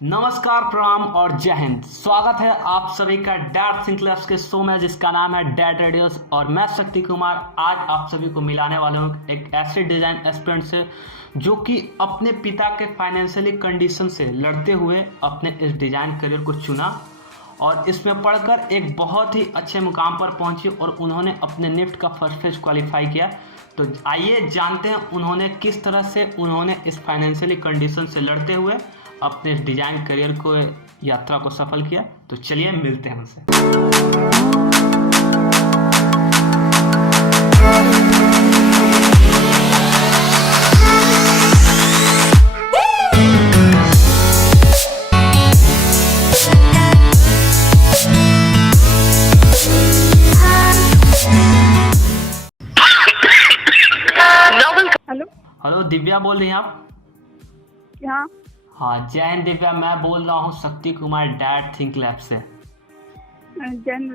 नमस्कार, प्रणाम और जय हिंद। स्वागत है आप सभी का डैट थिंक लैब्स के शो में, जिसका नाम है डैट रेडियोस। और मैं शक्ति कुमार आज आप सभी को मिलाने वाला हूँ एक ऐसे डिज़ाइन एस्पिरेंट से जो कि अपने पिता के फाइनेंशियली कंडीशन से लड़ते हुए अपने इस डिज़ाइन करियर को चुना और इसमें पढ़कर एक बहुत ही अच्छे मुकाम पर पहुंची और उन्होंने अपने निफ्ट का फर्स्ट फेज क्वालिफाई किया। तो आइए जानते हैं उन्होंने किस तरह से इस फाइनेंशियली कंडीशन से लड़ते हुए अपने डिजाइन करियर को यात्रा को सफल किया। तो चलिए मिलते हैं उनसे। हेलो। हेलो, दिव्या बोल रही हैं आप? हाँ। हाँ, जय हिंद दिव्या। मैं बोल रहा हूँ Shakti Kumar that think lab से। जैन।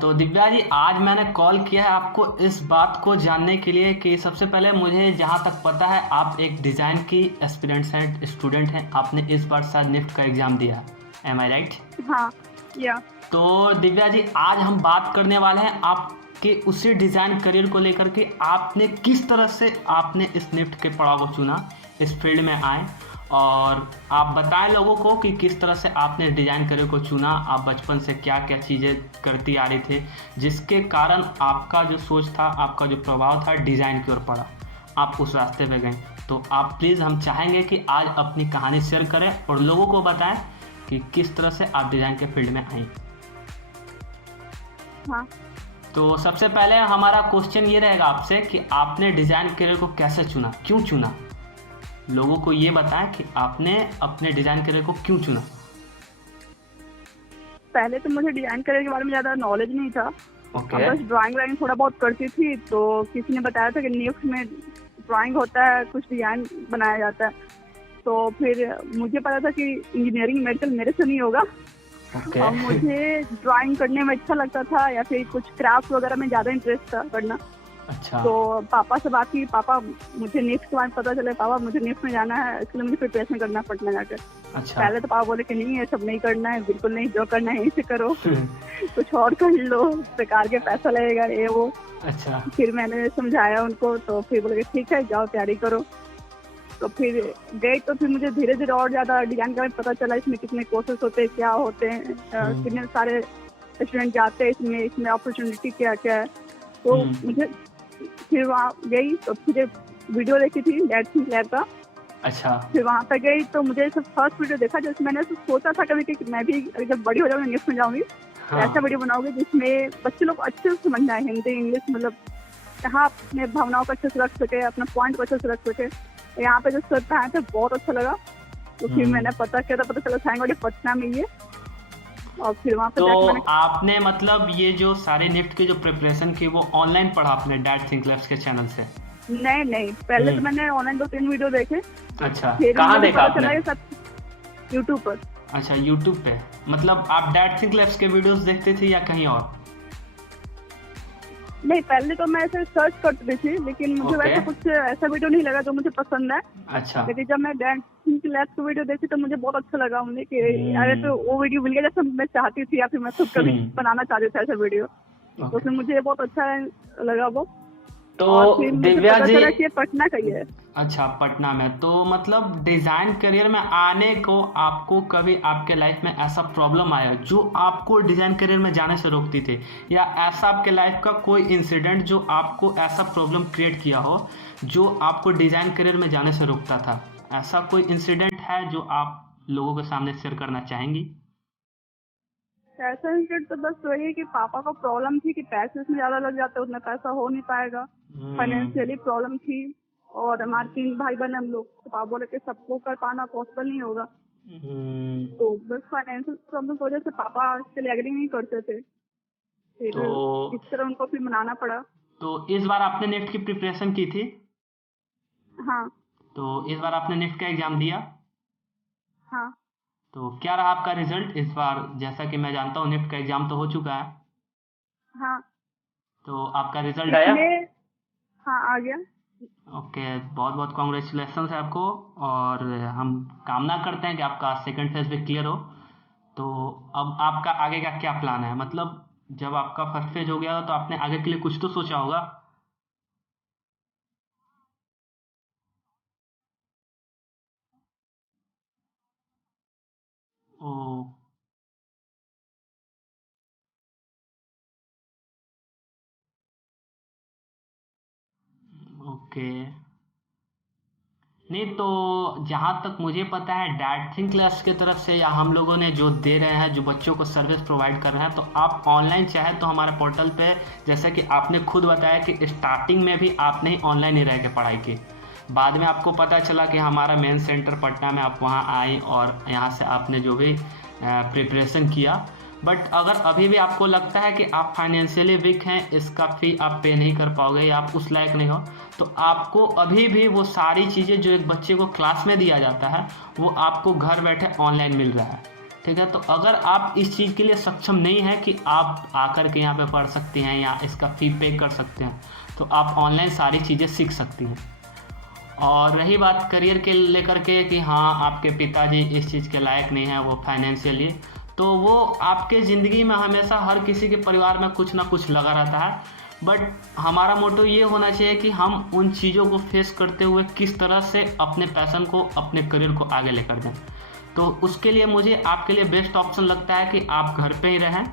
तो दिव्या जी, आज मैंने कॉल किया है आपको इस बात को जानने के लिए कि सबसे पहले मुझे जहाँ तक पता है आप एक डिज़ाइन की एस्पिरेंट्स हैं, स्टूडेंट हैं। आपने इस बार शायद निफ्ट का एग्ज़ाम दिया, एम आई राइट? हाँ। या तो दिव्या जी, आज हम बात करने वाले हैं आपके उसी डिज़ाइन करियर को लेकर के आपने किस तरह से आपने इस निफ्ट के पड़ाव को चुना, इस फील्ड में आए। और आप बताएं लोगों को कि किस तरह से आपने डिज़ाइन करियर को चुना, आप बचपन से क्या क्या चीज़ें करती आ रही थे जिसके कारण आपका जो सोच था, आपका जो प्रभाव था डिज़ाइन की ओर पड़ा, आप उस रास्ते पे गए। तो आप प्लीज़, हम चाहेंगे कि आज अपनी कहानी शेयर करें और लोगों को बताएं कि किस तरह से आप डिज़ाइन के फील्ड में आई। हाँ। तो सबसे पहले हमारा क्वेश्चन ये रहेगा आपसे कि आपने डिज़ाइन करियर को कैसे चुना, क्यों चुना। लोगों को ये बताएं कि आपने अपने डिज़ाइन करियर को क्यों चुना। पहले तो मुझे डिजाइन करियर के बारे में ज्यादा नॉलेज नहीं था। ओके। बस ड्राइंग थोड़ा बहुत करती थी, तो किसी ने बताया था कि निफ्ट में ड्राइंग होता है, कुछ डिजाइन बनाया जाता है। तो फिर मुझे पता था कि इंजीनियरिंग मेडिकल मेरे से नहीं होगा। ओके। और मुझे ड्राइंग करने में अच्छा लगता था या फिर कुछ क्राफ्ट वगैरह में ज्यादा इंटरेस्ट था करना। अच्छा। तो पापा से बात की, पापा मुझे निफ्ट के बारे में पता चले, पापा मुझे निफ्ट में जाना है, इसलिए मुझे प्रिपरेशन करना पड़ना जाकर। अच्छा। पहले तो पापा बोले कि नहीं, ये सब नहीं करना है, बिल्कुल नहीं, जो करना है यहीं से करो। कुछ और कर लो, बेकार के पैसा लगेगा ये वो। अच्छा। फिर मैंने समझाया उनको, तो फिर बोले ठीक है जाओ तैयारी करो। तो फिर गए, तो फिर मुझे धीरे धीरे और ज्यादा डिजाइन का पता चला, इसमें कितने कोर्सेस होते हैं, क्या होते हैं, कितने सारे स्टूडेंट जाते हैं इसमें, इसमें अपॉर्चुनिटी क्या क्या है। तो मुझे फिर वहाँ गई तो मुझे वीडियो देखी थी डैट थिंक लैब का। अच्छा। फिर वहाँ पे गई तो मुझे सब फर्स्ट वीडियो देखा, जैसे मैंने सोचा था कभी कि मैं भी जब बड़ी हो जाऊंगी निफ्ट में जाऊंगी तो हाँ। ऐसा वीडियो बनाऊंगी जिसमें बच्चे लोग अच्छे से समझ जाए, हिंदी इंग्लिश, मतलब जहाँ अपने भावनाओं को अच्छे से रख सके, अपने पॉइंट को अच्छे से रख सके। यहाँ पे जो सर पढ़ाए थे बहुत अच्छा लगा। तो फिर मैंने पता किया, तो पता चला थैंक पटना में ये। और फिर वहाँ पे तो आपने मतलब ये जो सारे निफ्ट की जो प्रिपरेशन की वो ऑनलाइन पढ़ा आपने डैट थिंक लैब्स के चैनल से? नहीं, पहले तो मैंने ऑनलाइन 2-3 वीडियो देखे। अच्छा, फिर कहाँ देखा चला आपने? ये सब यूट्यूब पर। अच्छा, यूट्यूब पे। मतलब आप डैट थिंक लैब्स के वीडियोस देखते थे या कहीं और? नहीं, पहले तो मैं ऐसे सर्च करती थी, लेकिन मुझे वैसे कुछ ऐसा वीडियो नहीं लगा जो मुझे पसंद है। अच्छा। लेकिन जब मैं डैट थिंक लैब्स की वीडियो देखी तो मुझे बहुत अच्छा लगा। मुझे कि अरे तो वो वीडियो मिल गया जैसे मैं चाहती थी, या फिर मैं खुद कभी बनाना चाहती थी ऐसा वीडियो। तो फिर मुझे बहुत अच्छा लगा वो। तो और फिर मुझे दिव्या पता जी, चला कि ये पटना का ही है। अच्छा, पटना में। तो मतलब डिज़ाइन करियर में आने को आपको कभी आपके लाइफ में ऐसा प्रॉब्लम आया जो आपको डिज़ाइन करियर में जाने से रोकती थी, या ऐसा आपके लाइफ का कोई इंसिडेंट जो आपको ऐसा प्रॉब्लम क्रिएट किया हो जो आपको डिज़ाइन करियर में जाने से रोकता था? ऐसा कोई इंसिडेंट है जो आप लोगों के सामने शेयर करना चाहेंगी? पैसा इंस्टेंट तो बस वही है कि पापा को प्रॉब्लम थी कि पैसे इसमें ज्यादा लग जाते, उतना पैसा हो नहीं पाएगा। फाइनेंशियली प्रॉब्लम थी। और हमारे 3 भाई बहन हम लोग, तो पापा बोले कि सबको कर पाना पॉसिबल नहीं होगा। तो बस फाइनेंशियल प्रॉब्लम की वजह से पापा इसके लिए एग्री नहीं करते थे। फिर तो इस तरह उनको फिर मनाना पड़ा। तो इस बार आपने नेट की प्रिपरेशन की थी? हाँ। तो इस बार आपने नेट का एग्ज़ाम दिया? हाँ। तो क्या रहा आपका रिजल्ट इस बार? जैसा कि मैं जानता हूँ नेट का एग्ज़ाम तो हो चुका है, हाँ। तो आपका रिजल्ट आया? इसमें हाँ आ गया। ओके, बहुत बहुत कॉन्ग्रेचुलेसन है आपको। और हम कामना करते हैं कि आपका सेकंड फेज भी क्लियर हो। तो अब आपका आगे का क्या प्लान है? मतलब जब आपका फर्स्ट फेज हो गया तो आपने आगे के लिए कुछ तो सोचा होगा। ओ, ओके। नहीं तो जहाँ तक मुझे पता है डैट थिंक क्लास की तरफ से या हम लोगों ने जो दे रहे हैं, जो बच्चों को सर्विस प्रोवाइड कर रहे हैं, तो आप ऑनलाइन चाहे तो हमारे पोर्टल पे, जैसा कि आपने खुद बताया कि स्टार्टिंग में भी आपने ही ऑनलाइन ही रह के पढ़ाई की, बाद में आपको पता चला कि हमारा मेन सेंटर पटना में, आप वहाँ आई और यहाँ से आपने जो भी प्रिपरेशन किया। बट अगर अभी भी आपको लगता है कि आप फाइनेंशियली वीक हैं, इसका फ़ी आप पे नहीं कर पाओगे या आप उस लायक नहीं हो, तो आपको अभी भी वो सारी चीज़ें जो एक बच्चे को क्लास में दिया जाता है वो आपको घर बैठे ऑनलाइन मिल रहा है। ठीक है, तो अगर आप इस चीज़ के लिए सक्षम नहीं है कि आप आकर के यहाँ पे पढ़ सकती हैं या इसका फ़ी पे कर सकते हैं, तो आप ऑनलाइन सारी चीज़ें सीख सकती हैं। और रही बात करियर के लेकर के कि हाँ आपके पिताजी इस चीज़ के लायक नहीं हैं वो फाइनेंशियली, तो वो आपके ज़िंदगी में हमेशा हर किसी के परिवार में कुछ ना कुछ लगा रहता है। बट हमारा मोटो ये होना चाहिए कि हम उन चीज़ों को फेस करते हुए किस तरह से अपने पैशन को, अपने करियर को आगे लेकर जाएं। तो उसके लिए मुझे आपके लिए बेस्ट ऑप्शन लगता है कि आप घर पे ही रहें।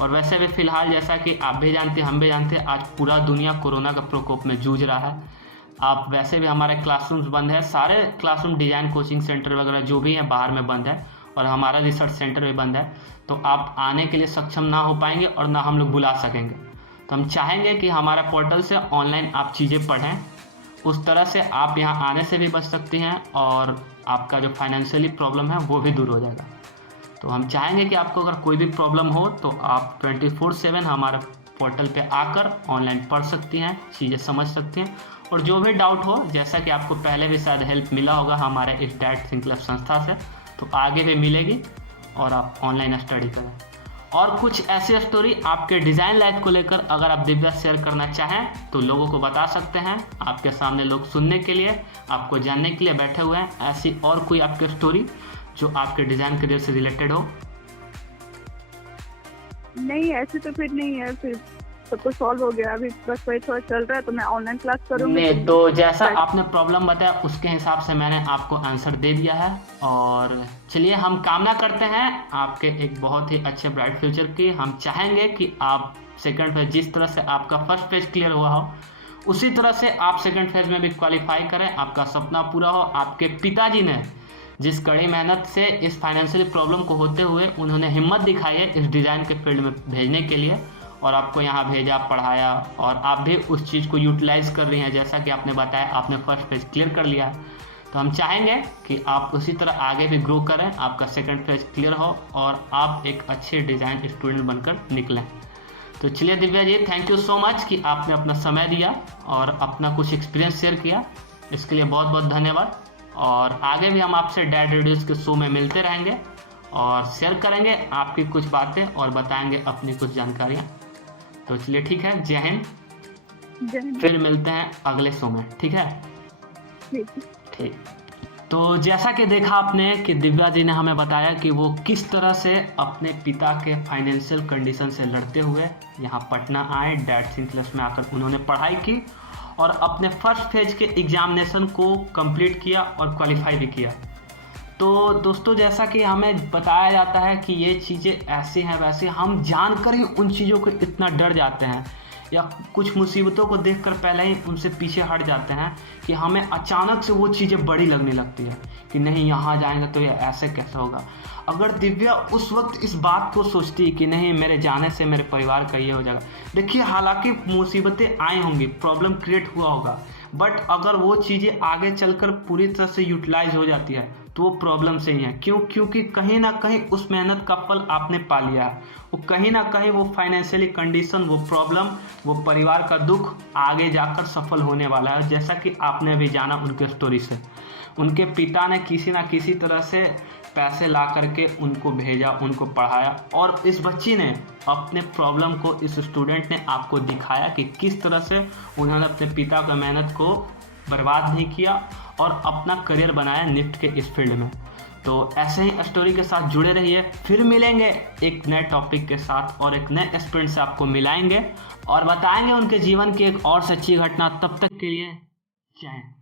और वैसे भी फ़िलहाल जैसा कि आप भी जानते हैं, हम भी जानते हैं, आज पूरा दुनिया कोरोना का प्रकोप में जूझ रहा है। आप वैसे भी हमारे क्लासरूम्स बंद है, सारे क्लासरूम डिज़ाइन कोचिंग सेंटर वगैरह जो भी हैं बाहर में बंद है, और हमारा रिसर्च सेंटर भी बंद है। तो आप आने के लिए सक्षम ना हो पाएंगे और ना हम लोग बुला सकेंगे। तो हम चाहेंगे कि हमारा पोर्टल से ऑनलाइन आप चीज़ें पढ़ें, उस तरह से आप यहाँ आने से भी बच सकती हैं और आपका जो फाइनेंशियली प्रॉब्लम है वो भी दूर हो जाएगा। तो हम चाहेंगे कि आपको अगर कोई भी प्रॉब्लम हो तो आप 24/7 हमारे पोर्टल पे आकर ऑनलाइन पढ़ सकती हैं, चीज़ें समझ सकती हैं। और जो भी डाउट हो, जैसा कि आपको पहले भी शायद हेल्प मिला होगा हमारे इस डैट थिंक क्लब संस्था से, तो आगे भी मिलेगी और आप ऑनलाइन स्टडी करें। और कुछ ऐसी स्टोरी आपके डिज़ाइन लाइफ को लेकर अगर आप दिव्या शेयर करना चाहें तो लोगों को बता सकते हैं। आपके सामने लोग सुनने के लिए, आपको जानने के लिए बैठे हुए हैं। ऐसी और कोई आपकी स्टोरी जो आपके डिज़ाइन करियर से रिलेटेड हो? नहीं, ऐसे तो फिर नहीं है, फिर सब कुछ सॉल्व हो गया। अभी बस वही थोड़ा चल रहा है, तो मैं ऑनलाइन क्लास करूँगी। नहीं तो जैसा आपने प्रॉब्लम बताया उसके हिसाब से मैंने आपको आंसर दे दिया है। और चलिए, हम कामना करते हैं आपके एक बहुत ही अच्छे ब्राइट फ्यूचर की। हम चाहेंगे कि आप सेकंड फेज, जिस तरह से आपका फर्स्ट फेज क्लियर हुआ हो, उसी तरह से आप सेकंड फेज में भी क्वालिफाई करें, आपका सपना पूरा हो। आपके पिताजी ने जिस कड़ी मेहनत से इस फाइनेंशियल प्रॉब्लम को होते हुए उन्होंने हिम्मत दिखाई है इस डिज़ाइन के फील्ड में भेजने के लिए, और आपको यहाँ भेजा, पढ़ाया, और आप भी उस चीज़ को यूटिलाइज़ कर रही हैं। जैसा कि आपने बताया आपने फर्स्ट फेज क्लियर कर लिया है, तो हम चाहेंगे कि आप उसी तरह आगे भी ग्रो करें, आपका सेकंड फेज क्लियर हो और आप एक अच्छे डिज़ाइन स्टूडेंट बनकर निकलें। तो चलिए Divya ji, thank you so much कि आपने अपना समय दिया और अपना कुछ एक्सपीरियंस शेयर किया, इसके लिए बहुत बहुत धन्यवाद। और आगे भी हम आपसे डैड रेडियोस के शो में मिलते रहेंगे और शेयर करेंगे आपकी कुछ बातें और बताएंगे अपनी कुछ जानकारियाँ। तो चलिए ठीक है, जय हिंद। फिर मिलते हैं अगले शो में, ठीक है? ठीक। तो जैसा कि देखा आपने कि दिव्या जी ने हमें बताया कि वो किस तरह से अपने पिता के फाइनेंशियल कंडीशन से लड़ते हुए यहाँ पटना आए, डैट थिंक क्लब में आकर उन्होंने पढ़ाई की और अपने फर्स्ट फेज के एग्जामिनेशन को कंप्लीट किया और क्वालिफाई भी किया। तो दोस्तों, जैसा कि हमें बताया जाता है कि ये चीज़ें ऐसी हैं वैसी, हम जानकर ही उन चीज़ों को इतना डर जाते हैं या कुछ मुसीबतों को देखकर पहले ही उनसे पीछे हट जाते हैं कि हमें अचानक से वो चीज़ें बड़ी लगने लगती है कि नहीं, यहाँ जाएंगे तो ये ऐसे कैसा होगा। अगर दिव्या उस वक्त इस बात को सोचती कि नहीं, मेरे जाने से मेरे परिवार का ये हो जाएगा। देखिए, हालांकि मुसीबतें आई होंगी, प्रॉब्लम क्रिएट हुआ होगा, बट अगर वो चीज़ें आगे चलकर पूरी तरह से यूटिलाइज हो जाती है तो वो प्रॉब्लम से ही है। क्यों? क्योंकि कहीं ना कहीं उस मेहनत का फल आपने पा लिया है। वो कहीं ना कहीं वो फाइनेंशियली कंडीशन, वो प्रॉब्लम, वो परिवार का दुख आगे जाकर सफल होने वाला है। जैसा कि आपने भी जाना उनके स्टोरी से, उनके पिता ने किसी ना किसी तरह से पैसे ला करके उनको भेजा, उनको पढ़ाया, और इस बच्ची ने अपने प्रॉब्लम को, इस स्टूडेंट ने आपको दिखाया कि किस तरह से उन्होंने अपने पिता की मेहनत को बर्बाद नहीं किया और अपना करियर बनाया निफ्ट के इस फील्ड में। तो ऐसे ही स्टोरी के साथ जुड़े रहिए, फिर मिलेंगे एक नए टॉपिक के साथ और एक नए एस्पिरेंट से आपको मिलाएंगे और बताएंगे उनके जीवन की एक और सच्ची घटना। तब तक के लिए जय हिंद।